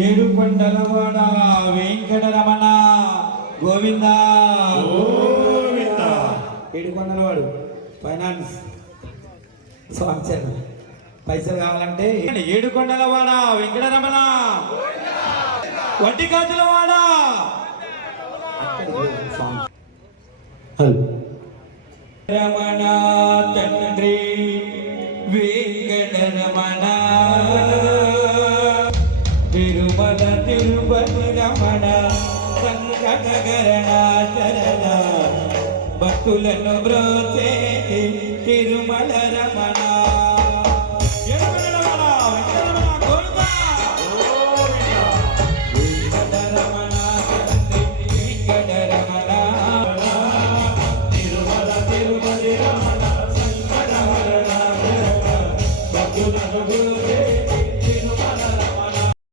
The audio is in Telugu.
ఏడు కొండలవాడ వెంకటరమణ గోవింద గోవింద. ఏడు కొండలవాడు ఫైనాన్స్ స్పాన్సర్. పైసలు కావాలంటే ఏడు కొండలవాడ వెంకటరమణ వడ్డీ గాజులవాడ రమణ తండ్రి వెంకటరమణ తిరుమల తిరుపతి రమణ సంకటకరణ శరణ భక్తులను బ్రోచే తిరుమల రమణ